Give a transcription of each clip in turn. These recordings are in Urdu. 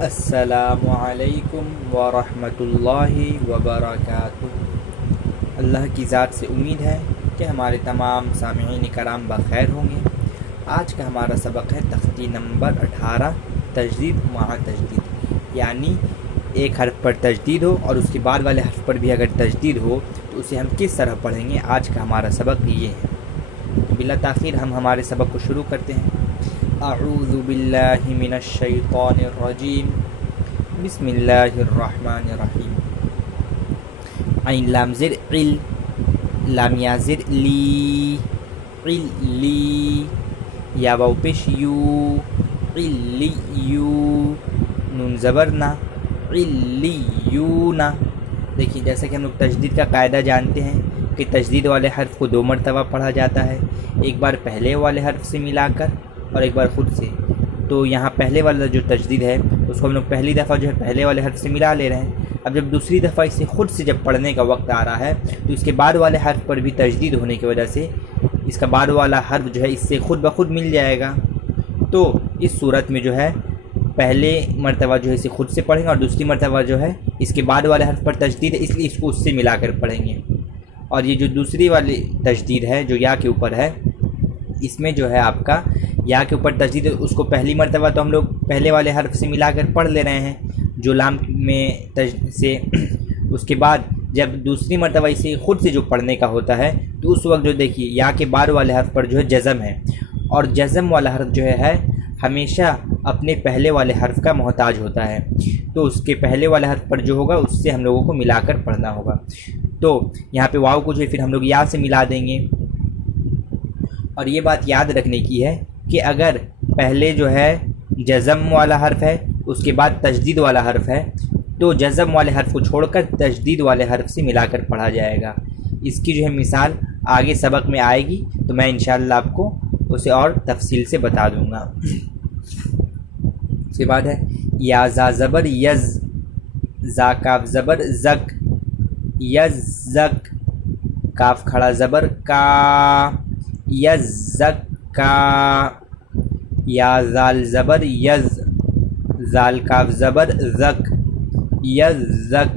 السلام علیکم ورحمۃ اللہ وبرکاتہ۔ اللہ کی ذات سے امید ہے کہ ہمارے تمام سامعین کرام بخیر ہوں گے۔ آج کا ہمارا سبق ہے تختی نمبر 18 تجدید مع تجدید، یعنی ایک حرف پر تجدید ہو اور اس کے بعد والے حرف پر بھی اگر تجدید ہو تو اسے ہم کس طرح پڑھیں گے۔ آج کا ہمارا سبق یہ ہے۔ بلا تاخیر ہم ہمارے سبق کو شروع کرتے ہیں۔ اعوذ باللہ من الشیطان الرجیم، بسم اللہ الرحمن الرحیم۔ عین لام زر عل، لام یا زر لی، علی، یا واو پیش یو، علیو، نون زبر نا، علیونا۔ دیکھیے جیسا کہ ہم لوگ تجدید کا قاعدہ جانتے ہیں کہ تجدید والے حرف کو 2 مرتبہ پڑھا جاتا ہے، ایک بار پہلے والے حرف سے ملا کر اور ایک بار خود سے۔ تو یہاں پہلے والا جو تجدید ہے اس کو ہم لوگ پہلی دفعہ جو ہے پہلے والے حرف سے ملا لے رہے ہیں۔ اب جب دوسری دفعہ اسے خود سے جب پڑھنے کا وقت آ رہا ہے تو اس کے بعد والے حرف پر بھی تجدید ہونے کی وجہ سے اس کا بعد والا حرف جو ہے اس سے خود بخود مل جائے گا۔ تو اس صورت میں جو ہے پہلے مرتبہ جو ہے اسے خود سے پڑھیں گے اور دوسری مرتبہ جو ہے اس کے بعد والے حرف پر تجدید ہے، اس لیے اس کو اس سے ملا کر پڑھیں گے۔ اور یہ جو دوسری والی تجدید ہے جو یا کے اوپر ہے، اس میں جو ہے آپ کا یا کے اوپر تجدید ہے، اس کو پہلی مرتبہ تو ہم لوگ پہلے والے حرف سے ملا کر پڑھ لے رہے ہیں جو لام میں سے، اس کے بعد جب دوسری مرتبہ اسے خود سے جو پڑھنے کا ہوتا ہے تو اس وقت جو دیکھیے یا کے بعد والے حرف پر جو ہے جزم ہے، اور جزم والا حرف جو ہے ہمیشہ اپنے پہلے والے حرف کا محتاج ہوتا ہے، تو اس کے پہلے والے حرف پر جو ہوگا اس سے ہم لوگوں کو ملا کر پڑھنا ہوگا۔ تو یہاں پہ واو کو جو ہے پھر ہم لوگ یا سے ملا دیں گے۔ اور یہ بات یاد رکھنے کی ہے کہ اگر پہلے جو ہے جزم والا حرف ہے اس کے بعد تجدید والا حرف ہے تو جزم والے حرف کو چھوڑ کر تجدید والے حرف سے ملا کر پڑھا جائے گا۔ اس کی جو ہے مثال آگے سبق میں آئے گی تو میں انشاءاللہ آپ کو اسے اور تفصیل سے بتا دوں گا۔ اس کے بعد ہے یا زا زبر یز، زا کاف زبر زک، یز زک، کاف کھڑا زبر کا، یز زک کا، یا زال زبر یز، زال کاف زبر زک، یز زک،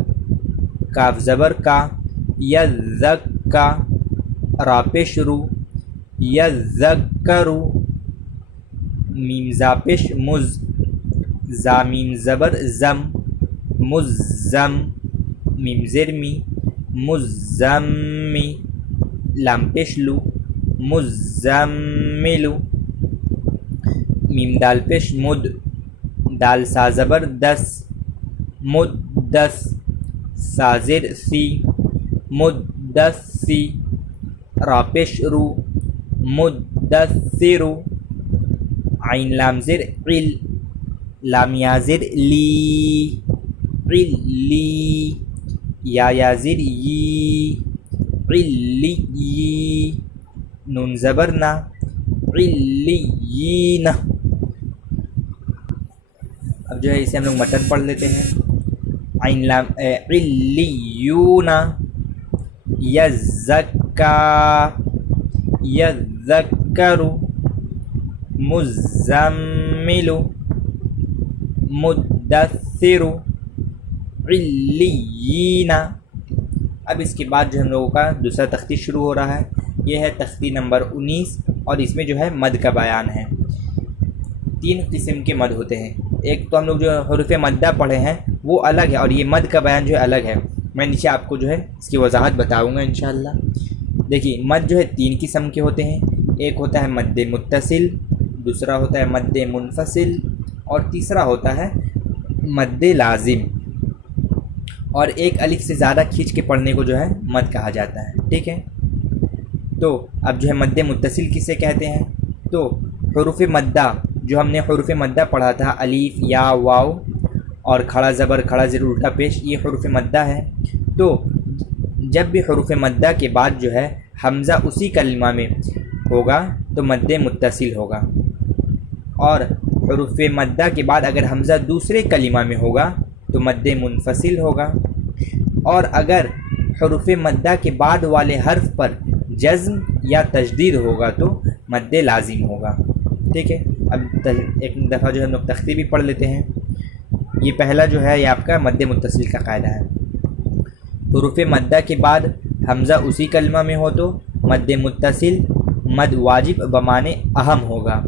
کاف زبر کا، یز زک کا، را پیش رو، یز زک کرو، میم زا پیش مز، زا میم زبر زم، مزم، میم زر می، مزمی، لام پیش لو، مزملو، میم دال پیش مد، دال سا زبر دس، مدس، سا زر سی، مدسی، را پیش رو، مدثرو، عین لام زر عل، لام یا زر لی، علی، یا زر یی، علی، نون زبر نا، علیین۔ اب جو ہے اسے ہم لوگ متن پڑھ لیتے ہیں۔ عین لام علیون، یزکا، یذکر، مزمل، مدثر، علیین۔ اب اس کے بعد جو ہم لوگوں کا دوسرا تختی شروع ہو رہا ہے، یہ ہے تختی نمبر 19، اور اس میں جو ہے مد کا بیان ہے۔ 3 قسم کے مد ہوتے ہیں، ایک تو ہم لوگ جو حروف مدہ پڑھے ہیں وہ الگ ہے، اور یہ مد کا بیان جو ہے الگ ہے۔ میں نیچے آپ کو جو ہے اس کی وضاحت بتاؤں گا انشاءاللہ۔ دیکھیے مد جو ہے 3 قسم کے ہوتے ہیں، ایک ہوتا ہے مد متصل، دوسرا ہوتا ہے مد منفصل، اور تیسرا ہوتا ہے مد لازم، اور ایک الف سے زیادہ کھینچ کے پڑھنے کو جو ہے مد کہا جاتا ہے، ٹھیک ہے۔ تو اب جو ہے مد متصل کسے کہتے ہیں؟ تو حروف مدہ جو ہم نے حروف مدہ پڑھا تھا، الف، یا، واو اور کھڑا زبر کھڑا زیر الٹا پیش، یہ حروف مدہ ہے۔ تو جب بھی حروف مدہ کے بعد جو ہے حمزہ اسی کلمہ میں ہوگا تو مد متصل ہوگا، اور حروف مدہ کے بعد اگر حمزہ دوسرے کلمہ میں ہوگا تو مد منفصل ہوگا، اور اگر حروف مدہ کے بعد والے حرف پر جزم یا تشدید ہوگا تو مد لازم ہوگا. ٹھیک ہے. اب ایک دفعہ جو ہے ہم لوگ تختی بھی پڑھ لیتے ہیں. یہ پہلا جو ہے یہ آپ کا مد متصل کا قاعدہ ہے۔ حروف مدہ کے بعد حمزہ اسی کلمہ میں ہو تو مد متصل مد واجب بمانے اہم ہوگا،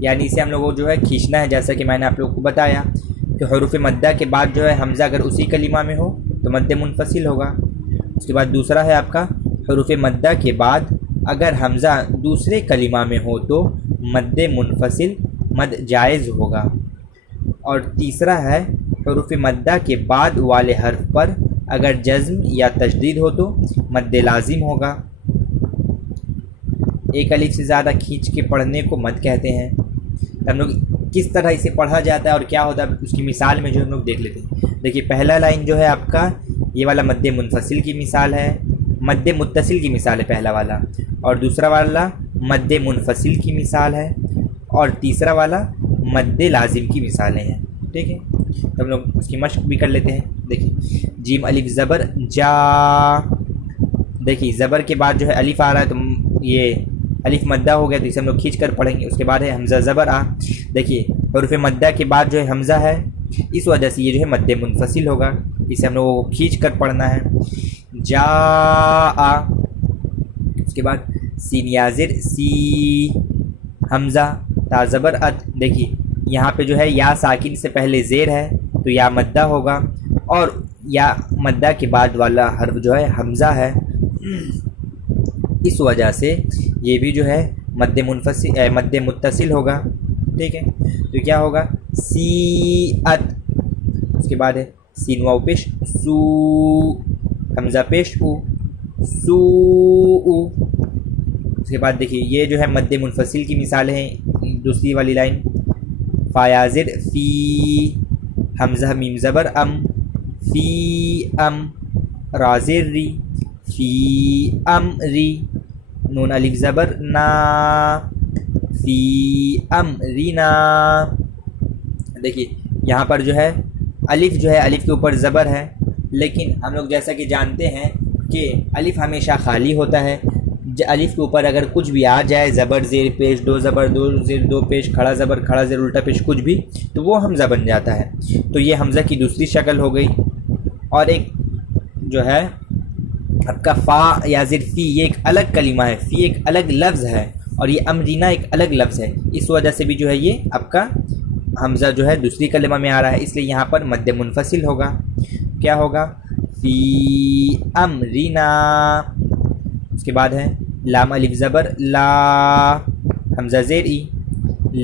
یعنی اسے ہم لوگوں کو جو ہے کھینچنا ہے، جیسا کہ میں نے آپ لوگوں کو بتایا کہ حروف مدہ کے بعد جو ہے حمزہ اگر اسی کلمہ میں ہو تو مد منفصل ہوگا۔ اس کے بعد دوسرا ہے آپ کا حروف مدہ کے بعد اگر حمزہ دوسرے کلمہ میں ہو تو مد منفصل مد جائز ہوگا، اور تیسرا ہے حروف مدہ کے بعد والے حرف پر اگر جزم یا تشدید ہو تو مد لازم ہوگا۔ ایک الف سے زیادہ کھینچ کے پڑھنے کو مد کہتے ہیں۔ ہم لوگ کس طرح اسے پڑھا جاتا ہے اور کیا ہوتا ہے اس کی مثال میں جو ہم لوگ دیکھ لیتے ہیں۔ دیکھیے پہلا لائن جو ہے آپ کا یہ والا مد منفصل کی مثال ہے، مد متصل کی مثال ہے پہلا والا، اور دوسرا والا مد منفصل کی مثال ہے، اور تیسرا والا مد لازم کی مثالیں ہیں، ٹھیک ہے۔ تو ہم لوگ اس کی مشق بھی کر لیتے ہیں۔ دیکھیے جیم الف زبر جا، دیکھیے زبر کے بعد جو ہے الف آ رہا ہے تو یہ الف مدہ ہو گیا تو اسے ہم لوگ کھینچ کر پڑھیں گے۔ اس کے بعد ہے حمزہ زبر آ، دیکھیے حروف مدہ کے بعد جو ہے حمزہ ہے، اس وجہ سے یہ جو ہے مد منفصل ہوگا، اسے ہم لوگوں کو کھینچ کر پڑھنا ہے۔ جا آ، اس کے بعد سین یا زر سی، حمزہ تا زبر ات، دیکھیے یہاں پہ جو ہے یا ساکن سے پہلے زیر ہے تو یا مدہ ہوگا، اور یا مدہ کے بعد والا حرف جو ہے حمزہ ہے، اس وجہ سے یہ بھی جو ہے مد متصل ہوگا، ٹھیک ہے۔ تو کیا ہوگا سی ات، اس کے بعد ہے سین واو پیش سو، حمزہ پیش او، سو او۔ اس کے بعد دیکھیے یہ جو ہے مد منفصل کی مثال ہیں، دوسری والی لائن فایازر فی، حمزہ میم زبر ام، فی ام، رازر ری، فی ام ری، نون الف زبر نا، فی ام رینا۔ دیکھیے یہاں پر جو ہے الف کے اوپر زبر ہے، لیکن ہم لوگ جیسا کہ جانتے ہیں کہ الف ہمیشہ خالی ہوتا ہے، الف کے اوپر اگر کچھ بھی آ جائے زبر زیر پیش، دو زبر دو زیر دو پیش، کھڑا زبر کھڑا زیر الٹا پیش، کچھ بھی تو وہ حمزہ بن جاتا ہے۔ تو یہ حمزہ کی دوسری شکل ہو گئی۔ اور ایک جو ہے آپ کا فا یا زر فی، یہ ایک الگ کلمہ ہے، فی ایک الگ لفظ ہے، اور یہ امرینا ایک الگ لفظ ہے، اس وجہ سے بھی جو ہے یہ آپ کا حمزہ جو ہے دوسری کلمہ میں آ رہا ہے، اس لیے یہاں پر مد منفصل ہوگا۔ کیا ہوگا فی امرینا۔ اس کے بعد ہے لام الف زبر لا، حمزہ زیر ای،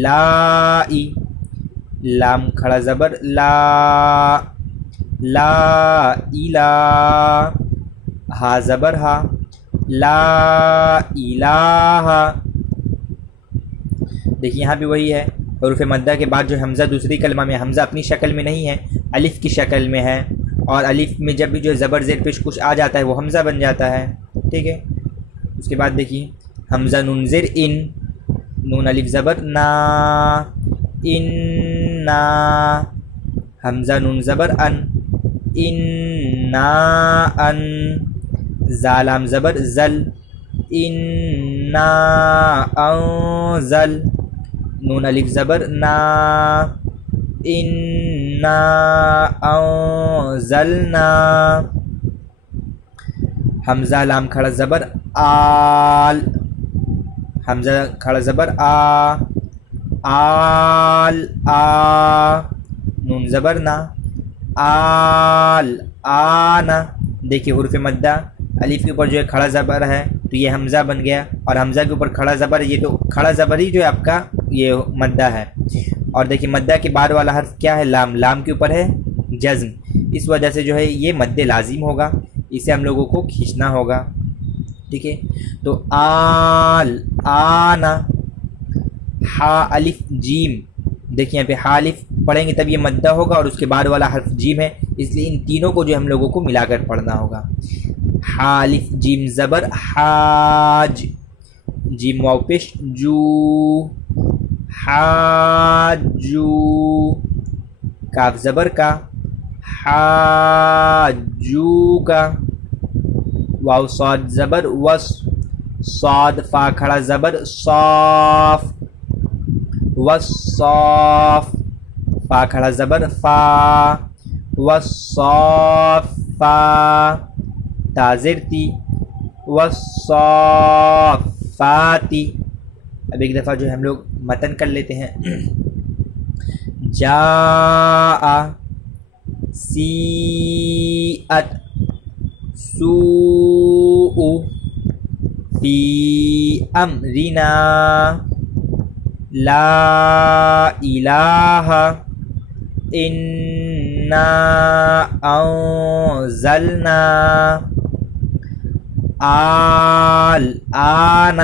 لا ای، لام کھڑا زبر لا، لا ایلا، ہا زبر ہا، لا الہ۔ دیکھیے یہاں بھی وہی ہے، حروف مدہ کے بعد جو حمزہ دوسری کلمہ میں، حمزہ اپنی شکل میں نہیں ہے، الف کی شکل میں ہے، اور الف میں جب بھی جو زبر زیر پیش کچھ آ جاتا ہے وہ حمزہ بن جاتا ہے، ٹھیک ہے۔ اس کے بعد دیکھیے حمزہ نون زیر ان، نون الف زبر نا، ان نا، حمزہ نون زبر ان، ان نا ان، زالام زبر زل، ان نا انزل، نون الف زبر نا، ان نا انزلنا، حمزہ لام کھڑا زبر آل، حمزہ کھڑا زبر آ، آل آ، نون زبر نا، آل آنا۔ دیکھیے حروف مدہ الف کے اوپر جو ہے کھڑا زبر ہے تو یہ حمزہ بن گیا، اور حمزہ کے اوپر کھڑا زبر، یہ تو کھڑا زبر ہی جو ہے آپ کا یہ مدہ ہے۔ اور دیکھیے مدہ کے بعد والا حرف کیا ہے لام، لام کے اوپر ہے جزم، اس وجہ سے جو ہے یہ مد لازم ہوگا، اسے ہم لوگوں کو کھینچنا ہوگا، ٹھیک ہے۔ تو آل آنا، ہا الف جیم، دیکھیں یہاں پہ ہا الف پڑھیں گے تب یہ مدہ ہوگا، اور اس کے بعد والا حرف جیم ہے، اس لیے ان تینوں کو جو ہم لوگوں کو ملا کر پڑھنا ہوگا۔ ہا الف جیم زبر حاج، جیم واو پیش جو، حاجو، کاف زبر کا، حاجو کا، واو صاد زبر وس، صاد فا کھڑا زبر صاف، وصاف، فا کھڑا زبر فا، والصافا تازر تی، والصافاتی. اب ایک دفعہ جو ہم لوگ متن کر لیتے ہیں. جاء، سیئت، سوء، فی امرنا، لا الہ، انا انزلنا، الآن،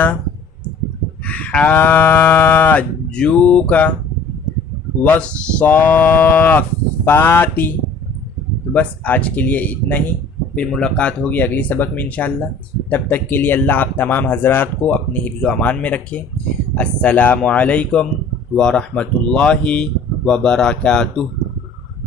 حاجوک، والصافات. تو بس آج کے لیے اتنا ہی، پھر ملاقات ہوگی اگلی سبق میں انشاءاللہ. تب تک کے لیے اللہ آپ تمام حضرات کو اپنے حفظ و امان میں رکھے. السلام علیکم ورحمۃ اللہ وبرکاتہ.